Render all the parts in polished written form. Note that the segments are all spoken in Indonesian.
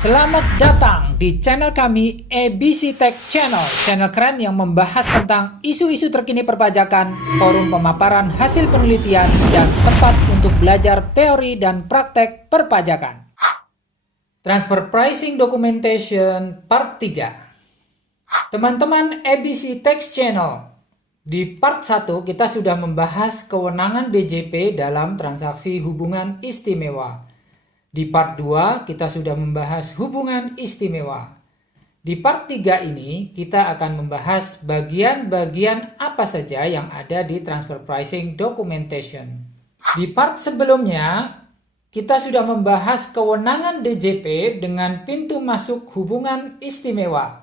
Selamat datang di channel kami ABC Tech Channel, channel keren yang membahas tentang isu-isu terkini perpajakan, forum pemaparan hasil penelitian, dan tempat untuk belajar teori dan praktek perpajakan. Transfer Pricing Documentation Part 3. Teman-teman ABC Tech Channel, di part 1 kita sudah membahas kewenangan DJP dalam transaksi hubungan istimewa. Di part 2 kita sudah membahas hubungan istimewa. Di part 3 ini kita akan membahas bagian-bagian apa saja yang ada di Transfer Pricing Documentation. Di part sebelumnya kita sudah membahas kewenangan DJP dengan pintu masuk hubungan istimewa.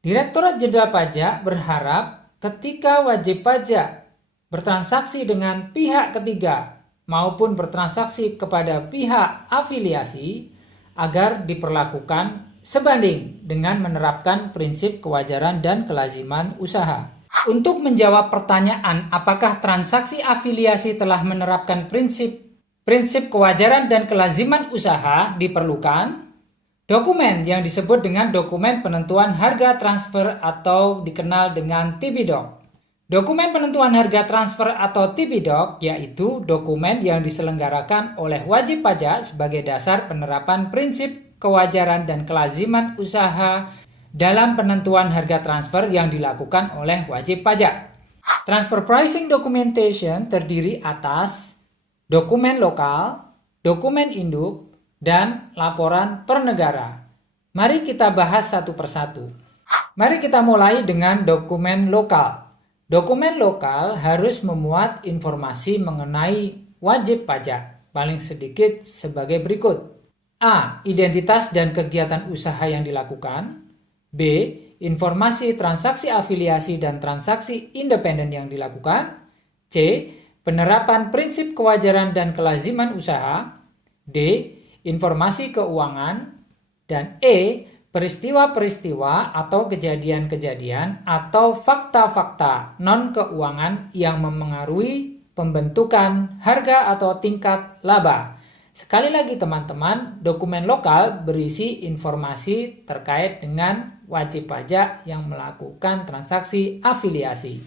Direktorat Jenderal Pajak berharap ketika wajib pajak bertransaksi dengan pihak ketiga maupun bertransaksi kepada pihak afiliasi agar diperlakukan sebanding dengan menerapkan prinsip kewajaran dan kelaziman usaha. Untuk menjawab pertanyaan apakah transaksi afiliasi telah menerapkan prinsip kewajaran dan kelaziman usaha, diperlukan dokumen yang disebut dengan dokumen penentuan harga transfer atau dikenal dengan TBDoc. Dokumen penentuan harga transfer atau TBDoc yaitu dokumen yang diselenggarakan oleh wajib pajak sebagai dasar penerapan prinsip kewajaran dan kelaziman usaha dalam penentuan harga transfer yang dilakukan oleh wajib pajak. Transfer Pricing Documentation terdiri atas dokumen lokal, dokumen induk, dan laporan per negara. Mari kita bahas satu persatu. Mari kita mulai dengan dokumen lokal. Dokumen lokal harus memuat informasi mengenai wajib pajak, paling sedikit sebagai berikut. A. Identitas dan kegiatan usaha yang dilakukan. B. Informasi transaksi afiliasi dan transaksi independen yang dilakukan. C. Penerapan prinsip kewajaran dan kelaziman usaha. D. Informasi keuangan. Dan E. Peristiwa-peristiwa atau kejadian-kejadian atau fakta-fakta non-keuangan yang memengaruhi pembentukan harga atau tingkat laba. Sekali lagi teman-teman, dokumen lokal berisi informasi terkait dengan wajib pajak yang melakukan transaksi afiliasi.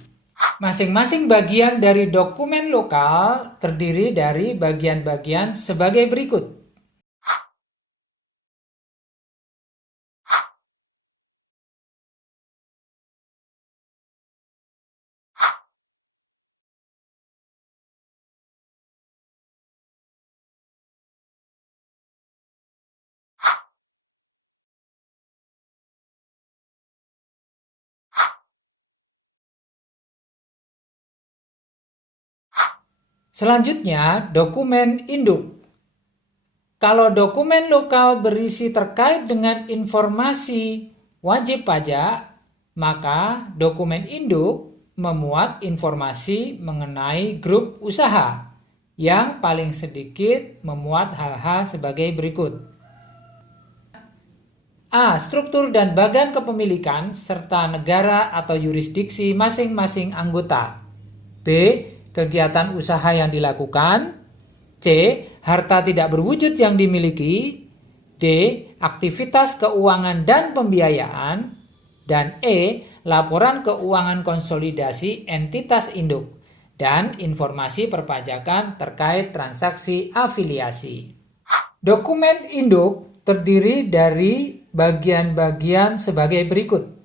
Masing-masing bagian dari dokumen lokal terdiri dari bagian-bagian sebagai berikut. Selanjutnya, dokumen induk. Kalau dokumen lokal berisi terkait dengan informasi wajib pajak, maka dokumen induk memuat informasi mengenai grup usaha yang paling sedikit memuat hal-hal sebagai berikut. A. Struktur dan bagan kepemilikan serta negara atau yurisdiksi masing-masing anggota. B. Kegiatan usaha yang dilakukan. C. Harta tidak berwujud yang dimiliki. D. Aktivitas keuangan dan pembiayaan. Dan E. Laporan keuangan konsolidasi entitas induk dan informasi perpajakan terkait transaksi afiliasi. Dokumen induk terdiri dari bagian-bagian sebagai berikut.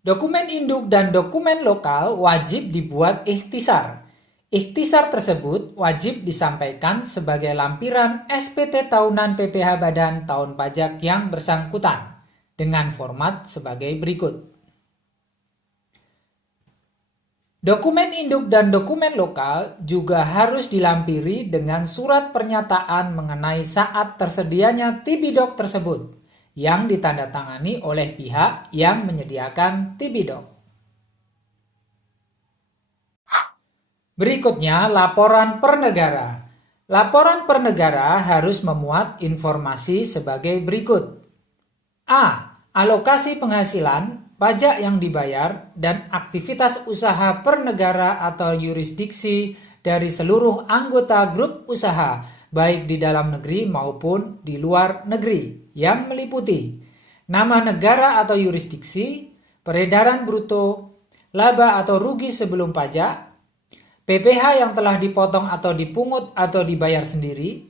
Dokumen induk dan dokumen lokal wajib dibuat ikhtisar. Ikhtisar tersebut wajib disampaikan sebagai lampiran SPT tahunan PPh Badan tahun pajak yang bersangkutan dengan format sebagai berikut. Dokumen induk dan dokumen lokal juga harus dilampiri dengan surat pernyataan mengenai saat tersedianya TBDoc tersebut yang ditandatangani oleh pihak yang menyediakan TBDoc. Berikutnya, laporan per negara. Laporan per negara harus memuat informasi sebagai berikut. A. Alokasi penghasilan, pajak yang dibayar, dan aktivitas usaha per negara atau yurisdiksi dari seluruh anggota grup usaha, baik di dalam negeri maupun di luar negeri, yang meliputi nama negara atau yurisdiksi, peredaran bruto, laba atau rugi sebelum pajak, PPh yang telah dipotong atau dipungut atau dibayar sendiri,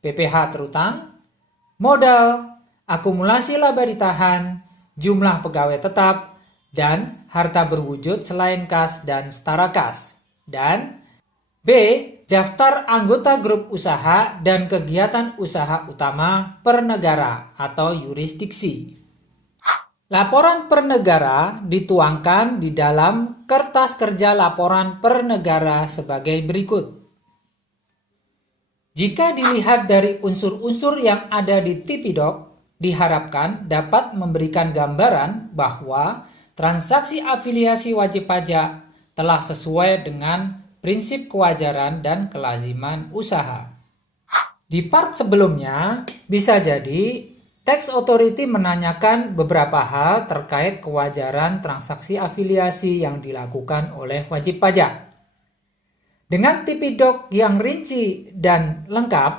PPh terutang, modal, akumulasi laba ditahan, jumlah pegawai tetap, dan harta berwujud selain kas dan setara kas. Dan B. Daftar anggota grup usaha dan kegiatan usaha utama per negara atau yurisdiksi. Laporan per negara dituangkan di dalam kertas kerja laporan per negara sebagai berikut. Jika dilihat dari unsur-unsur yang ada di Tipidoc, diharapkan dapat memberikan gambaran bahwa transaksi afiliasi wajib pajak telah sesuai dengan prinsip kewajaran dan kelaziman usaha. Di part sebelumnya, bisa jadi Tax Authority menanyakan beberapa hal terkait kewajaran transaksi afiliasi yang dilakukan oleh wajib pajak. Dengan Tipidoc yang rinci dan lengkap,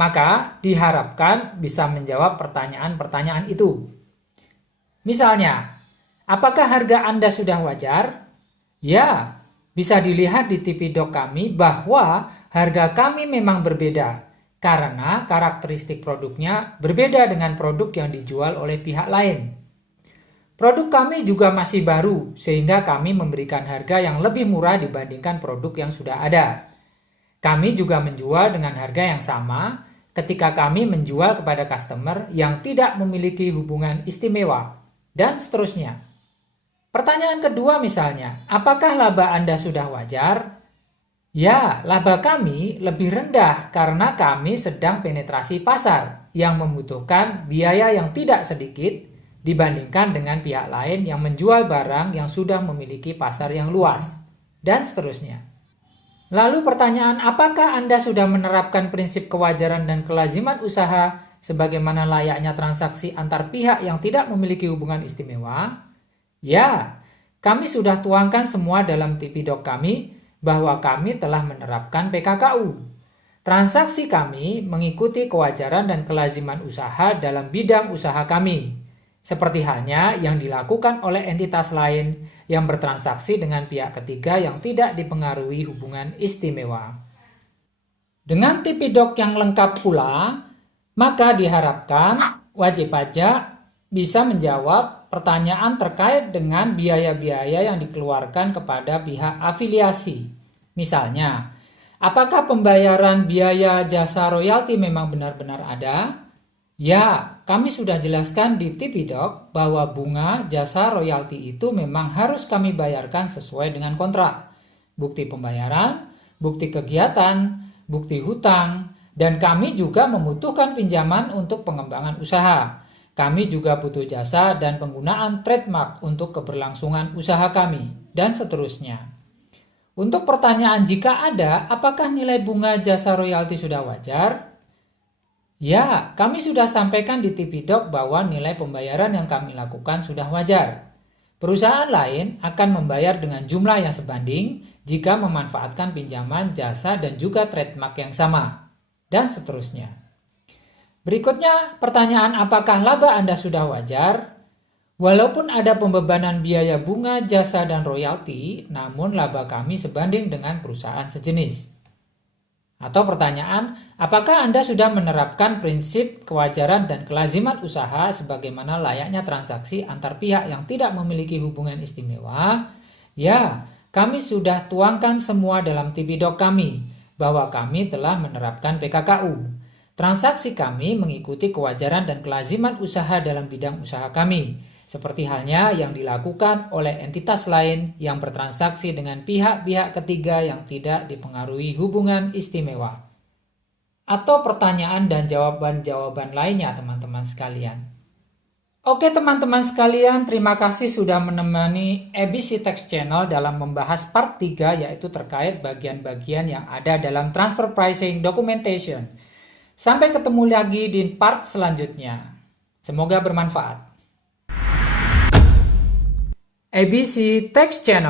maka diharapkan bisa menjawab pertanyaan-pertanyaan itu. Misalnya, apakah harga Anda sudah wajar? Ya, bisa dilihat di Tipidoc kami bahwa harga kami memang berbeda karena karakteristik produknya berbeda dengan produk yang dijual oleh pihak lain. Produk kami juga masih baru sehingga kami memberikan harga yang lebih murah dibandingkan produk yang sudah ada. Kami juga menjual dengan harga yang sama ketika kami menjual kepada customer yang tidak memiliki hubungan istimewa, dan seterusnya. Pertanyaan kedua misalnya, apakah laba Anda sudah wajar? Ya, laba kami lebih rendah karena kami sedang penetrasi pasar yang membutuhkan biaya yang tidak sedikit dibandingkan dengan pihak lain yang menjual barang yang sudah memiliki pasar yang luas, dan seterusnya. Lalu pertanyaan, apakah Anda sudah menerapkan prinsip kewajaran dan kelaziman usaha sebagaimana layaknya transaksi antar pihak yang tidak memiliki hubungan istimewa? Ya, kami sudah tuangkan semua dalam Tipidoc kami bahwa kami telah menerapkan PKKU. Transaksi kami mengikuti kewajaran dan kelaziman usaha dalam bidang usaha kami, seperti halnya yang dilakukan oleh entitas lain yang bertransaksi dengan pihak ketiga yang tidak dipengaruhi hubungan istimewa. Dengan Tipidoc yang lengkap pula, maka diharapkan wajib pajak bisa menjawab pertanyaan terkait dengan biaya-biaya yang dikeluarkan kepada pihak afiliasi. Misalnya, apakah pembayaran biaya jasa royalti memang benar-benar ada? Ya, kami sudah jelaskan di Tipidoc bahwa bunga jasa royalti itu memang harus kami bayarkan sesuai dengan kontrak, bukti pembayaran, bukti kegiatan, bukti hutang, dan kami juga membutuhkan pinjaman untuk pengembangan usaha. Kami juga butuh jasa dan penggunaan trademark untuk keberlangsungan usaha kami, dan seterusnya. Untuk pertanyaan jika ada, apakah nilai bunga jasa royalti sudah wajar? Ya, kami sudah sampaikan di Tipidoc bahwa nilai pembayaran yang kami lakukan sudah wajar. Perusahaan lain akan membayar dengan jumlah yang sebanding jika memanfaatkan pinjaman, jasa, dan juga trademark yang sama, dan seterusnya. Berikutnya, pertanyaan apakah laba Anda sudah wajar? Walaupun ada pembebanan biaya bunga, jasa, dan royalti, namun laba kami sebanding dengan perusahaan sejenis. Atau pertanyaan, apakah Anda sudah menerapkan prinsip kewajaran dan kelaziman usaha sebagaimana layaknya transaksi antar pihak yang tidak memiliki hubungan istimewa? Ya, kami sudah tuangkan semua dalam Tipidoc kami, bahwa kami telah menerapkan PKKU. Transaksi kami mengikuti kewajaran dan kelaziman usaha dalam bidang usaha kami, seperti halnya yang dilakukan oleh entitas lain yang bertransaksi dengan pihak-pihak ketiga yang tidak dipengaruhi hubungan istimewa. Atau pertanyaan dan jawaban-jawaban lainnya, teman-teman sekalian. Oke teman-teman sekalian, terima kasih sudah menemani ABC Tax Channel dalam membahas part 3, yaitu terkait bagian-bagian yang ada dalam transfer pricing documentation. Sampai ketemu lagi di part selanjutnya. Semoga bermanfaat. ABC Tax Channel.